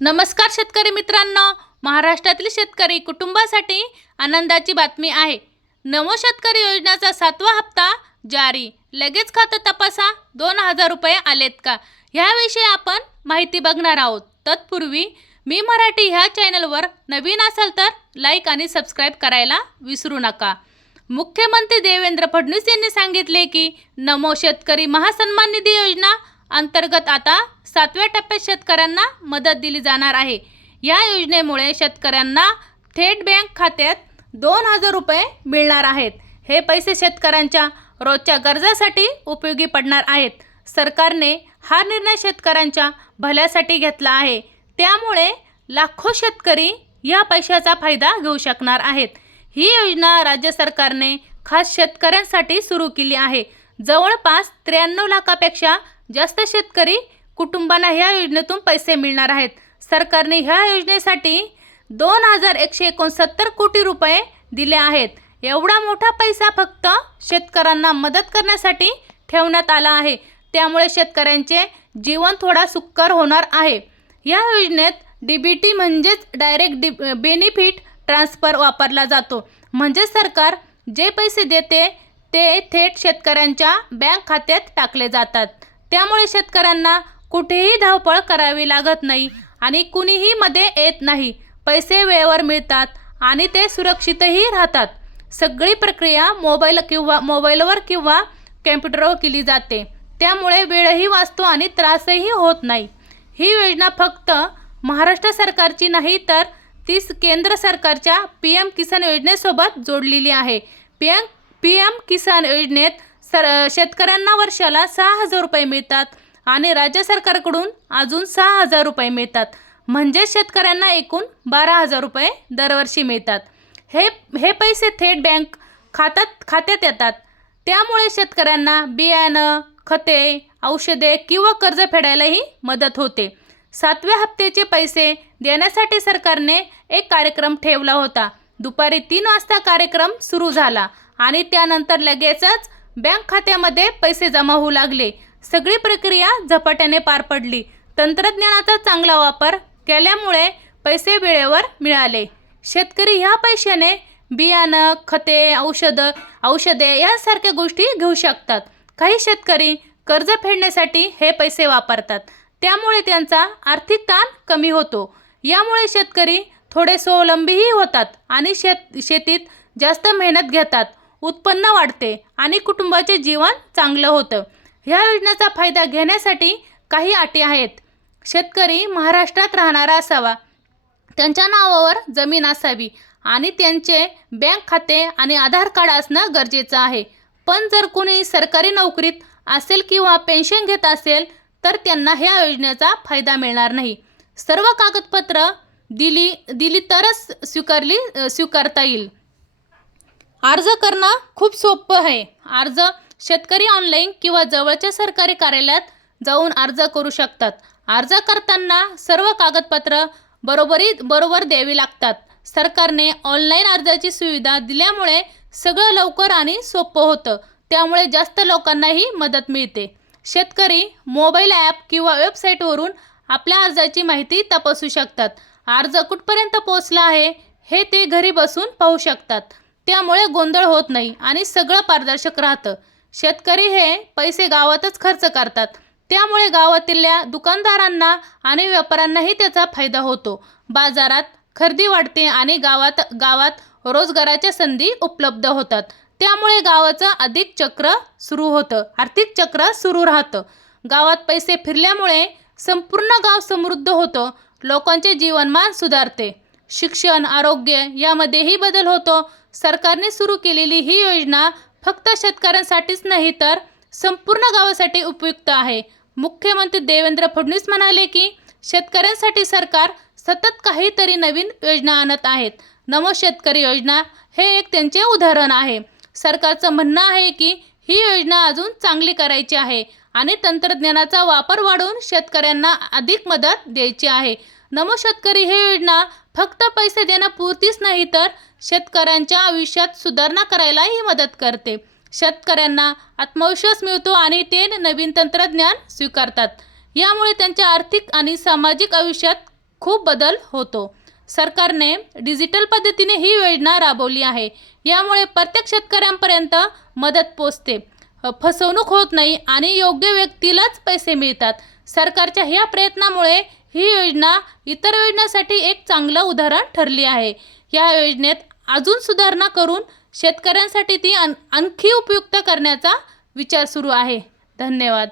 नमस्कार शेतकरी मित्रांनो. महाराष्ट्रातील शेतकरी कुटुंबासाठी आनंदाची बातमी आहे. नमो शेतकरी योजनेचा सातवा हप्ता जारी. लगेच खातं तपासा. दोन हजार रुपये आलेत का? ह्याविषयी आपण माहिती बघणार आहोत. तत्पूर्वी मी मराठी ह्या चॅनलवर नवीन असाल तर लाईक आणि सबस्क्राईब करायला विसरू नका. मुख्यमंत्री देवेंद्र फडणवीस यांनी सांगितले की नमो शेतकरी महासन्मान निधी योजना अंतर्गत आता सातव्या टप्प्यात शेतकऱ्यांना मदत दिली जाणार आहे. या योजनेमुळे शेतकऱ्यांना थेट बँक खात्यात दोन हजार रुपये मिळणार आहेत. हे पैसे शेतकऱ्यांच्या रोजच्या गरजासाठी उपयोगी पडणार आहेत. सरकारने हा निर्णय शेतकऱ्यांच्या भल्यासाठी घेतला आहे. त्यामुळे लाखो शेतकरी या पैशाचा फायदा घेऊ शकणार आहेत. ही योजना राज्य सरकारने खास शेतकऱ्यांसाठी सुरू केली आहे. जवळपास त्र्याण्णव लाखापेक्षा जास्त शेतकरी कुटुंबांना ह्या योजनेतून पैसे मिळणार आहेत. सरकारने ह्या योजनेसाठी दोन हजार एकशे एकोणसत्तर कोटी रुपये दिले आहेत. एवढा मोठा पैसा फक्त शेतकऱ्यांना मदत करण्यासाठी ठेवण्यात आला आहे. त्यामुळे शेतकऱ्यांचे जीवन थोडा सुकर होणार आहे. या योजनेत डी बी टी म्हणजेच डायरेक्ट डि बेनिफिट ट्रान्सफर वापरला जातो. म्हणजे सरकार जे पैसे देते ते थेट शेतकऱ्यांच्या बँक खात्यात टाकले जातात. त्यामुळे शेतकऱ्यांना कुठेही धावपळ करावी लागत नाही आणि कुणीही मध्ये येत नाही. पैसे वेळेवर मिळतात आणि ते सुरक्षितही राहतात. सगळी प्रक्रिया मोबाईल किंवा मोबाईलवर किंवा कॅम्प्युटरवर केली जाते. त्यामुळे वेळही वाचतो आणि त्रासही होत नाही. ही योजना फक्त महाराष्ट्र सरकारची नाही तर ती केंद्र सरकारच्या पी एम किसान योजनेसोबत जोडलेली आहे. P M P M Kisan योजनेत सर शेतकऱ्यांना वर्षाला सहा हजार रुपये मिळतात आणि राज्य सरकारकडून अजून सहा हजार रुपये मिळतात. म्हणजे शेतकऱ्यांना एकूण बारा हजार रुपये दरवर्षी मिळतात. हे हे पैसे थेट बँक खात्यात खात्यात येतात. त्यामुळे शेतकऱ्यांना बियाणं खते औषधे किंवा कर्ज फेडायलाही मदत होते. सातव्या हप्त्याचे पैसे देण्यासाठी सरकारने एक कार्यक्रम ठेवला होता. दुपारी तीन वाजता कार्यक्रम सुरू झाला आणि त्यानंतर लगेचच बँक खात्यामध्ये पैसे जमा होऊ लागले. सगळी प्रक्रिया झपाट्याने पार पडली. तंत्रज्ञानाचा चांगला वापर केल्यामुळे पैसे वेळेवर मिळाले. शेतकरी ह्या पैशाने बियाणं खते औषधं औषधे यासारख्या गोष्टी घेऊ शकतात. काही शेतकरी कर्ज फेडण्यासाठी हे पैसे वापरतात. त्यामुळे त्यांचा आर्थिक ताण कमी होतो. यामुळे शेतकरी थोडे स्वावलंबीही होतात आणि शेत शेतीत जास्त मेहनत घेतात. उत्पन्न वाढते आणि कुटुंबाचे जीवन चांगलं होतं. ह्या योजनेचा फायदा घेण्यासाठी काही अटी आहेत. शेतकरी महाराष्ट्रात राहणारा असावा. त्यांच्या नावावर जमीन असावी आणि त्यांचे बँक खाते आणि आधार कार्ड असणं गरजेचं आहे. पण जर कोणी सरकारी नोकरीत असेल किंवा पेन्शन घेत असेल तर त्यांना ह्या योजनेचा फायदा मिळणार नाही. सर्व कागदपत्र दिली दिली तरच स्वीकारली स्वीकारता येईल. अर्ज करणं खूप सोपं आहे. अर्ज शेतकरी ऑनलाईन किंवा जवळच्या सरकारी कार्यालयात जाऊन अर्ज करू शकतात. अर्ज करताना सर्व कागदपत्र बरोबरी बरोबर द्यावी लागतात. सरकारने ऑनलाईन अर्जाची सुविधा दिल्यामुळे सगळं लवकर आणि सोपं होतं. त्यामुळे जास्त लोकांनाही मदत मिळते. शेतकरी मोबाईल ॲप किंवा वेबसाईटवरून आपल्या अर्जाची माहिती तपासू शकतात. अर्ज कुठपर्यंत पोहोचला आहे हे ते घरी बसून पाहू शकतात. त्यामुळे गोंधळ होत नाही आणि सगळं पारदर्शक राहतं. शेतकरी हे पैसे गावातच खर्च करतात. त्यामुळे गावातल्या दुकानदारांना आणि व्यापाऱ्यांनाही त्याचा फायदा होतो. बाजारात खरेदी वाढते आणि गावात गावात रोजगाराच्या संधी उपलब्ध होतात. त्यामुळे गावाचं अधिक चक्र सुरू होतं. आर्थिक चक्र सुरू राहतं. गावात पैसे फिरल्यामुळे संपूर्ण गाव समृद्ध होतं. लोकांचे जीवनमान सुधारते. शिक्षण आरोग्य यामध्येही बदल होतो. सरकारने सुरू केलेली ही योजना फक्त शेतकऱ्यांसाठीच नाही तर संपूर्ण गावासाठी उपयुक्त आहे. मुख्यमंत्री देवेंद्र फडणवीस म्हणाले की शेतकऱ्यांसाठी सरकार सतत काहीतरी नवीन योजना आणत आहेत. नमो शेतकरी योजना हे एक त्यांचे उदाहरण आहे. सरकारचं म्हणणं आहे की ही योजना अजून चांगली करायची आहे आणि तंत्रज्ञानाचा वापर वाढवून शेतकऱ्यांना अधिक मदत द्यायची आहे. नमो शेतकरी ही योजना फक्त पैसे देण्यापुरतीच नाही तर शेतकऱ्यांच्या आयुष्यात सुधारणा करायलाही मदत करते. शेतकऱ्यांना आत्मविश्वास मिळतो आणि ते नवीन तंत्रज्ञान स्वीकारतात. यामुळे त्यांच्या आर्थिक आणि सामाजिक आयुष्यात खूप बदल होतो. सरकारने डिजिटल पद्धतीने ही योजना राबवली आहे. यामुळे प्रत्येक शेतकऱ्यांपर्यंत मदत पोचते. फसवणूक होत नाही आणि योग्य व्यक्तीलाच पैसे मिळतात. सरकारच्या ह्या प्रयत्नामुळे ही योजना इतर योजनांसाठी एक चांगलं उदाहरण ठरली आहे. या योजनेत अजून सुधारणा करून शेतकऱ्यांसाठी ती आण आणखी उपयुक्त करण्याचा विचार सुरू आहे. धन्यवाद.